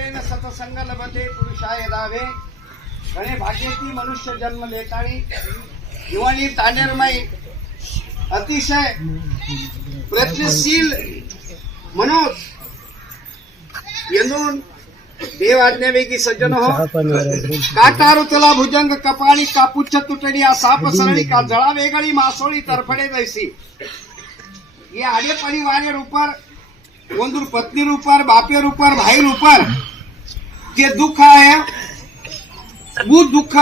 तेन सतसंग लभते पुरुषाय दावे गणे भाग्यती मनुष्य जन्म लेताणी हिवाणी तांडेरमाई अतिशय प्रयत्नशील मनोज येऊन देव आज्ञावेगी सज्जन हो काटारू तुला भुजंग कपाळी कापुच्छ तुटडी आ साप सरळी का जळा वेगळी मासोळी तरफडे जैसी ये आडे परिवार ऊपर ಒಂದ್ರ ಪತ್ನಿ ರೂಪಾರ್ ಬಾಪೇರ್ ऊपर भाई ऊपर जे दुख आहे वो दुख.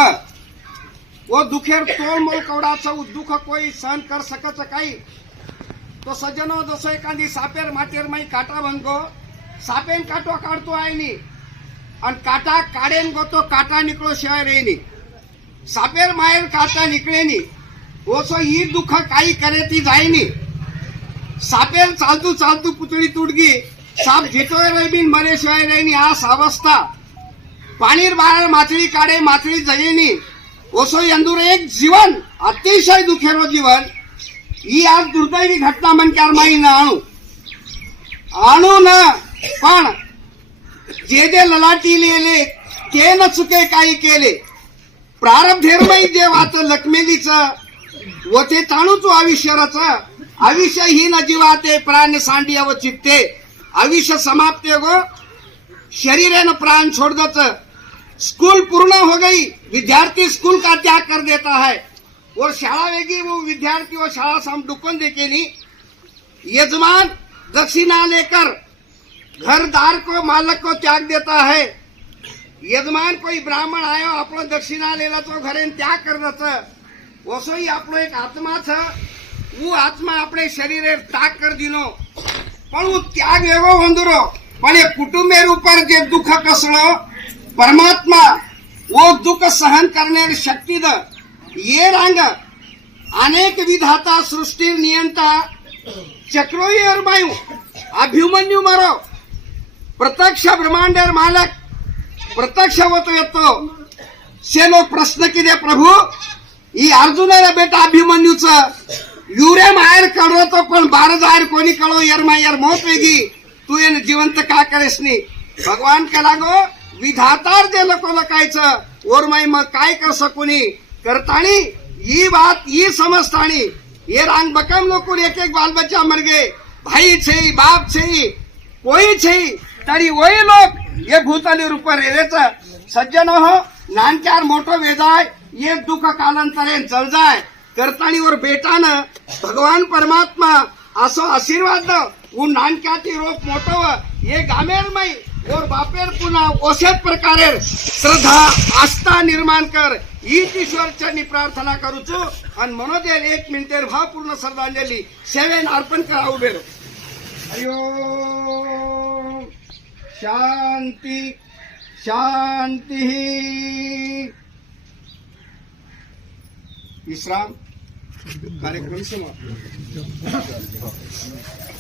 वो दुखेर तोल मोल कवडाचं दुःख कोई सहन कर सकत काही. तो सज्जनो जसं एखादी सापेर माटेर माई काटा बनतो सापेन काटो काढतो आहे नी आणि काटा काढेन गो तो काटा निकळो शिवाय रेनी सापेर माहेर काटा निकळे नी ओसो ही दुःख काही करे ती जाईनी. सापेर चालतू चालतू पुतळी तुडगी. साप झेटोय रहीबीन मरे शिवाय रहीनी. आ सावस्ता पाणीर बाहेर माथळी काढे माथळी जगेनी. ओसो यंदूर एक जीवन अतिशय दुखेरो जीवन. ही आज दुर्दैवी घटना म्हणक्यार माही न आणू. आणू न पण जे जे ललाटी लिहिले ते न चुके काही केले. प्रारब्धेरमय जे वाच लक्ष्मेलीचं व ते ताणूच आयुष्याचं आयुष्य ही न जीवाते प्राण सांडिया व चित्ते आयुष्य समाप्ते गो शरीर प्राण सोडदच स्कूल पूर्ण हो गई विद्यार्थी स्कूल का त्याग कर देता है और शाळा वेगी वो विद्यार्थी वो शाळा साम डुकन देके नी यजमान दक्षिणा लेकर घरदार को मालक को त्याग देता है यजमान कोई ब्राह्मण आयो આપણો દક્ષિણા લેલા તો ઘરે ને ત્યાગ કરતા છે ઓસોઈ આપણો એક આત્મા છે હું આત્મા આપણે શરીરે ત્યાગ કરી દીનો પણ હું ત્યાગ એવો વંદુરો પણ એ કુટુંબેર ઉપર જે દુઃખ કસળો ಪರಮಾತ್ಮ ಓ ದುಃಖ ಸಹನ ಕರ್ನ ಶಕ್ತಿದ ಏರಂಗ ಅನೇಕ ವಿಧಾತ ಸೃಷ್ಟಿ ನಿಯಂತ ಚಕ್ರೋ ಏರ್ ಬಾಯು ಅಭಿಮನ್ಯು ಮರೋ ಪ್ರತ್ಯಕ್ಷ ಬ್ರಹ್ಮಾಂಡೇರ್ ಮಾಲಕ್ ಪ್ರತ್ಯಕ್ಷ होतो येतो शेलो प्रश्न किदे प्रभू ही अर्जुनाला बेटा अभिमन्यूच युरे माहेर कळव तो पण बार जाहीर कोणी कळो यर मा यार मोत वेगी तू येन जिवंत का करेसनी भगवान केला गो विधातार जे लोकांना कायचं ओर मग काय कर कोणी करताणी ही बात ही समजताणी ये रांग बकम लोकून एक एक बाल बच्चा मर गए भाई छे बाप छे कोई छे तरी वही लोक ये भूताली रूप रेच सज्जन हो नानक्यार मोठो वेदाय ये दुःख कालांतरेन चल जाय करताणीवर बेटानं भगवान परमात्मा असो आशीर्वाद उन नानक्याची रोप मोठव ये गामेर माई और बापेर पुन्हा ओसेच प्रकारे श्रद्धा आस्था निर्माण कर. हीच ईश्वर चरणी प्रार्थना करूचो आणि मनोदेल एक मिनिटेर भावपूर्ण श्रद्धांजली. सेवेन अर्पण करा उभे. रो. शांती शांती. विश्राम. कार्यक्रम समाप्त.